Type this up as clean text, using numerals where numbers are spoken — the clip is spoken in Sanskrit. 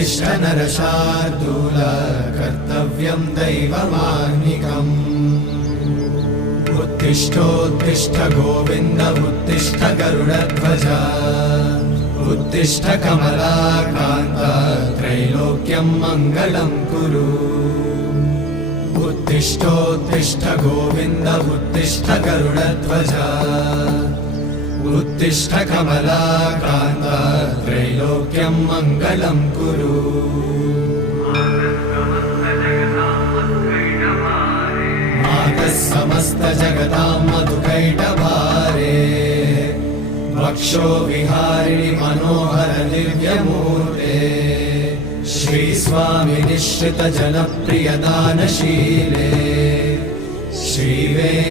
उत्तिष्ठ नरशार्दूल कर्तव्यं दैवमाह्निकम् उत्तिष्ठोत्तिष्ठ गोविन्द उत्तिष्ठ गरुडध्वज उत्तिष्ठ कमलाकान्त त्रैलोक्यं मङ्गलं कुरु उत्तिष्ठोत्तिष्ठ गोविन्द उत्तिष्ठ गरुडध्वज उत्तिष्ठ कमलाकान्त त्रैलोक्यं मङ्गलं कुरु मातः समस्त जगतां मधुकैटभारे वक्षो विहारिणि मनोहर दिव्यमूर्ते श्री स्वामी निश्रित जनप्रिय दानशीले श्री